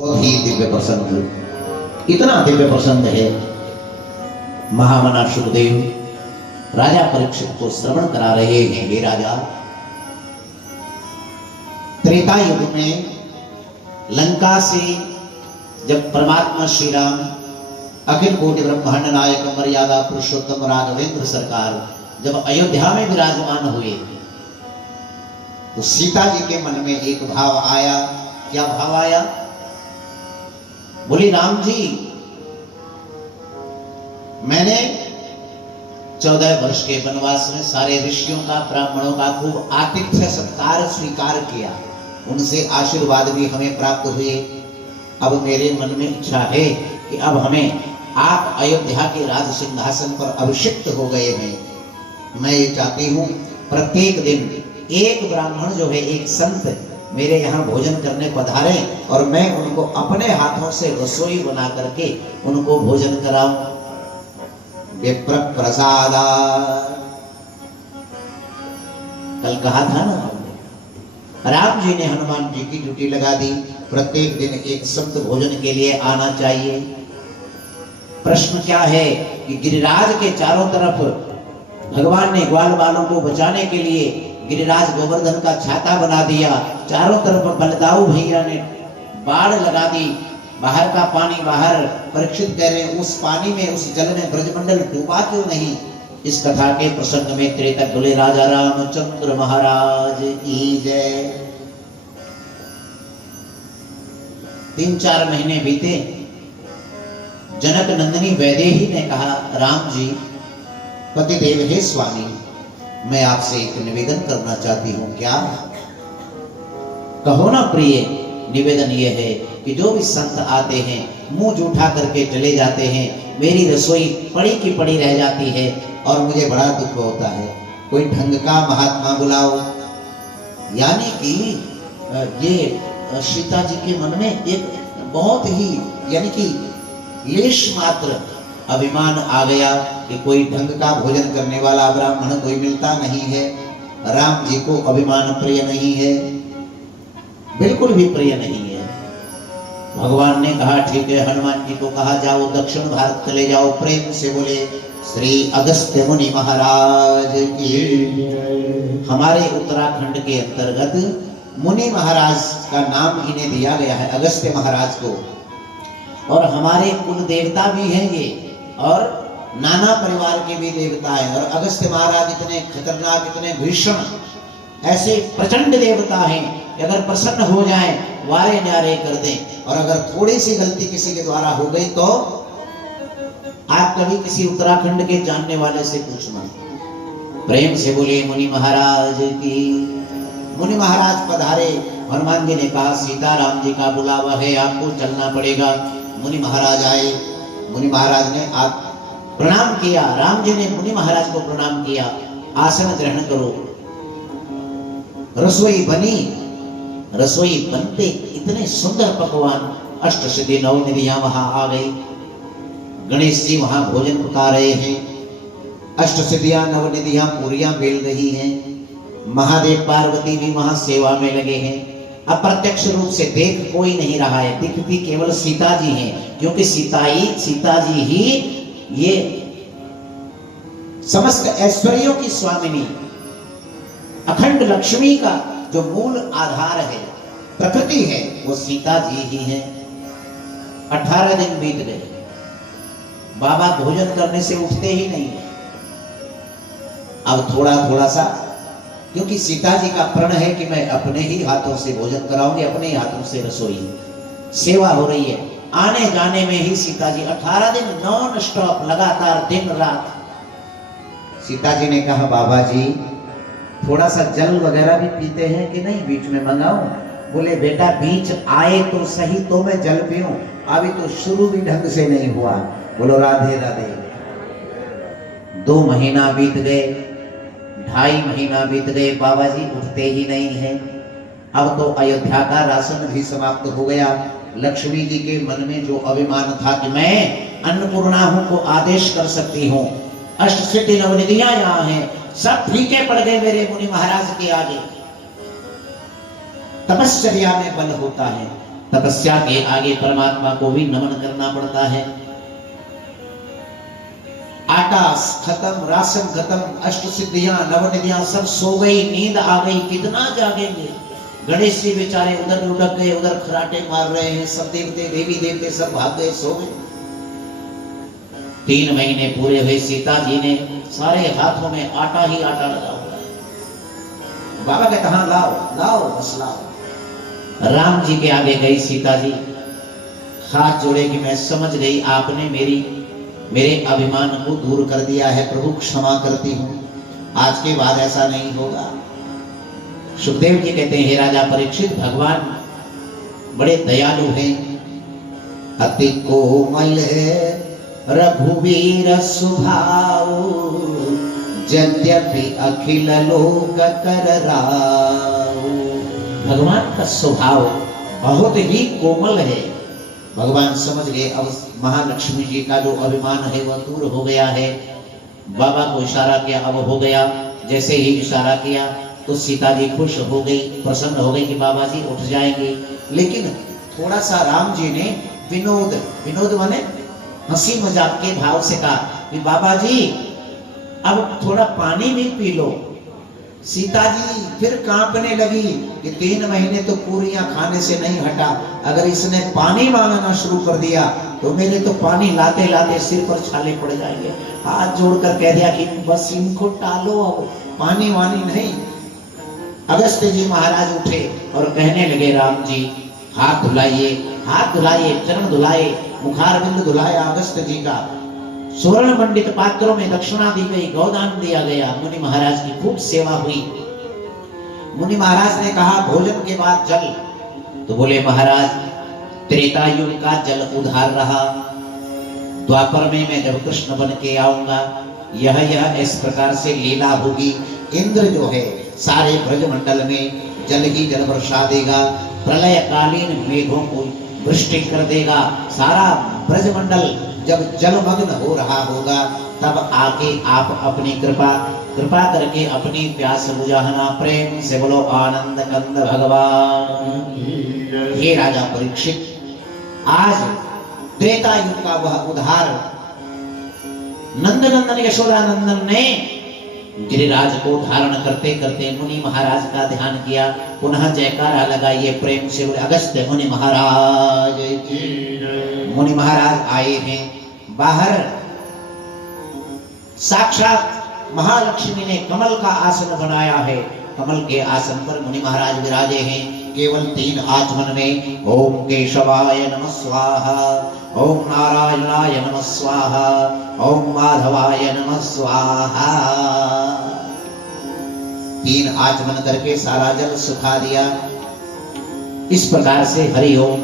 बहुत ही दिव्य प्रसंग, इतना दिव्य प्रसंग है। महामना शुकदेव राजा परीक्षित को श्रवण करा रहे हैं। हे राजा, त्रेता युग में लंका से जब परमात्मा श्री राम अखिल कोटि ब्रह्मांड नायक मर्यादा पुरुषोत्तम राघवेंद्र सरकार जब अयोध्या में विराजमान हुए तो सीता जी के मन में एक भाव आया। क्या भाव आया? बोली, राम जी, मैंने 14 वर्ष के वनवास में सारे ऋषियों का, ब्राह्मणों का खूब आतिथ्य सत्कार स्वीकार किया, उनसे आशीर्वाद भी हमें प्राप्त हुए। अब मेरे मन में इच्छा है कि अब हमें आप अयोध्या के राज सिंहासन पर अभिषिक्त हो गए हैं। मैं ये चाहती हूं प्रत्येक दिन एक ब्राह्मण जो है, एक संत मेरे यहाँ भोजन करने पधारे और मैं उनको अपने हाथों से रसोई बना करके उनको भोजन कराऊं। विप्र प्रसादा, कल कहा था ना, राम जी ने हनुमान जी की ड्यूटी लगा दी, प्रत्येक दिन एक संत भोजन के लिए आना चाहिए। प्रश्न क्या है कि गिरिराज के चारों तरफ भगवान ने ग्वाल बालों को बचाने के लिए गिरिराज गोवर्धन का छाता बना दिया, चारों तरफ बलदाऊ भैया ने बाढ़ लगा दी, बाहर का पानी बाहर। परीक्षित कह रहे हैं, उस पानी में, उस जल में ब्रजमंडल डूबा क्यों नहीं? इस कथा के प्रसंग में त्रेता बोले, राजा रामचंद्र महाराज की जय। 3-4 महीने बीते, जनक नंदिनी वैदेही ने कहा, राम जी, पतिदेव हे स्वामी, मैं आपसे एक निवेदन करना चाहती हूं। क्या? कहो ना प्रिय। निवेदन यह है कि जो भी संत आते हैं मुंह जूठा करके चले जाते हैं, मेरी रसोई पड़ी की पड़ी रह जाती है और मुझे बड़ा दुख होता है। कोई ढंग का महात्मा बुलाओ। यानी कि ये सीता जी के मन में एक बहुत ही, यानी कि लेश मात्र अभिमान आ गया कि कोई ढंग का भोजन करने वाला ब्राह्मण कोई मिलता नहीं है। राम जी को अभिमान प्रिय नहीं है, बिल्कुल भी प्रिय नहीं है। भगवान ने कहा, ठीक है। हनुमान जी को कहा, जाओ दक्षिण भारत चले जाओ। प्रेम से बोले, श्री अगस्त्य मुनि महाराज की। हमारे उत्तराखंड के अंतर्गत मुनि महाराज का नाम इन्हें दिया गया है, अगस्त्य महाराज को। और हमारे कुल देवता भी हैं ये, और नाना परिवार के भी देवता हैं। और अगस्त्य महाराज इतने खतरनाक, इतने भीषण, ऐसे प्रचंड देवता हैं कि अगर प्रसन्न हो जाएं, वारे न्यारे कर दें। और अगर थोड़ी सी गलती किसी के द्वारा हो गई तो आप कभी किसी उत्तराखंड के जानने वाले से पूछना। प्रेम से बोले मुनि महाराज की। मुनि महाराज पधारे। हनुमान जी ने कहा, सीताराम जी का बुलावा है, आपको चलना पड़ेगा। मुनि महाराज आए। मुनि महाराज ने आप प्रणाम किया। राम जी ने मुनि महाराज को प्रणाम किया। आसन ग्रहण करो। रसोई बनी। रसोई बनते इतने सुंदर पकवान, अष्ट सिद्धि 9 निधियां वहां आ गई। गणेश जी वहां भोजन पका रहे हैं। अष्ट सिद्धियां 9 निधियां पूरियां बेल रही हैं। महादेव पार्वती भी वहां सेवा में लगे हैं। अब प्रत्यक्ष रूप से देख कोई नहीं रहा है, दिखती केवल सीता जी हैं, क्योंकि सीता जी ही ये समस्त ऐश्वर्यों की स्वामिनी, अखंड लक्ष्मी का जो मूल आधार है, प्रकृति है, वो सीता जी ही है। 18 दिन बीत गए, बाबा भोजन करने से उठते ही नहीं है। अब थोड़ा थोड़ा सा, क्योंकि सीता जी का प्रण है कि मैं अपने ही हाथों से भोजन कराऊंगी, अपने ही हाथों से रसोई सेवा हो रही है। आने जाने में ही सीता जी 18 दिन नॉन स्टॉप, लगातार दिन रात। सीता जी ने कहा, बाबा जी, थोड़ा सा जल वगैरह भी पीते हैं कि नहीं, बीच में मंगाऊं? बोले, बेटा, बीच आए तो सही तो मैं जल पीऊं, अभी तो शुरू भी ढंग से नहीं हुआ। बोलो राधे राधे। 2 महीना बीत गए, 2.5 महीना बीत गए, बाबा जी उठते ही नहीं है। अब तो अयोध्या का राशन भी समाप्त हो गया। लक्ष्मी जी के मन में जो अभिमान था कि मैं अन्नपूर्णा हूं को आदेश कर सकती हूं, अष्ट सिद्धि 9 निधियां यहां हैं, सब फीके पड़ गए मेरे मुनि महाराज के आगे। तपश्चर्या में बल होता है। तपस्या के आगे परमात्मा को भी नमन करना पड़ता है। आटा खत्म, राशन खत्म, अष्ट सिद्धियां नवनिधियां सब सो गई, नींद आ गई, कितना जागेंगे। गणेश जी बेचारे उधर लुढ़क गए, उधर खराटे मार रहे हैं, सब देवते देवी देवते सब भाग गए, सो गए। 3 महीने पूरे हुए, सीता जी ने सारे हाथों में आटा ही आटा लगा हुआ है। बाबा कहते हाँ लाओ लाओ बस लाओ। राम जी के आगे गई सीता जी, हाथ जोड़े कि मैं समझ गई आपने मेरे अभिमान को दूर कर दिया है, प्रभु क्षमा करती हूं, आज के बाद ऐसा नहीं होगा। सुखदेव जी कहते हैं हे राजा परीक्षित, भगवान बड़े दयालु हैं। अति कोमल रघुवीर स्वभाव, यद्यपि अखिल लोक कर राव। भगवान का स्वभाव बहुत ही कोमल है। भगवान समझ गए अब महालक्ष्मी जी का जो अभिमान है वह दूर हो गया है। बाबा को इशारा किया, अब हो गया। जैसे ही इशारा किया तो सीता जी खुश हो गई, प्रसन्न हो गई कि बाबा जी उठ जाएंगे। लेकिन थोड़ा सा राम जी ने विनोद माने हंसी मजाक के भाव से कहा कि बाबा जी अब थोड़ा पानी भी पी लो। सीता जी फिर कांपने लगी कि 3 महीने तो पूरियां खाने से नहीं हटा, अगर इसने पानी मांगना शुरू कर दिया तो मेरे तो पानी लाते लाते सिर पर छाले पड़ जाएंगे। हाथ जोड़कर कह दिया कि बस इनको टालो, अब पानी वानी नहीं। अगस्त जी महाराज उठे और कहने लगे राम जी हाथ धुलाइए, चरण धुलाए, मुखारविंद धुलाया अगस्त जी का। स्वर्ण मंडित पात्रों में दक्षिणा दी गई, गौदान दिया गया। मुनि महाराज की खूब सेवा हुई। मुनि महाराज ने कहा भोजन के बाद जल, तो बोले महाराज त्रेता युग का जल उधार रहा, द्वापर में मैं जब कृष्ण बन के आऊंगा यह इस प्रकार से लीला होगी। इंद्र जो है सारे ब्रजमंडल में जल ही जल वर्षा देगा, प्रलय कालीन मेघों को वृष्टि कर देगा। सारा ब्रजमंडल जब जलमग्न हो रहा होगा तब आके आप अपनी कृपा करके अपनी प्यास बुझाना। प्रेम से बोलो आनंद कंद भगवान। हे राजा परीक्षित, आज त्रेता युग का वह उद्धार नंदनंदन यशोदानंदन ने गिरिराज को धारण करते करते मुनि महाराज का ध्यान किया। पुनः जयकारा लगाइए प्रेम से बोले अगस्त्य मुनि महाराज की। मुनि महाराज आए हैं बाहर, साक्षात महालक्ष्मी ने कमल का आसन बनाया है। कमल के आसन पर मुनि महाराज विराजे हैं। केवल 3 आचमन में ओम केशवाय नमः स्वाहा, ओम नारायणाय नमः स्वाहा, ओम माधवाय नमः स्वाहा। 3 आचमन करके सारा जल सुखा दिया। इस प्रकार से हरि ओम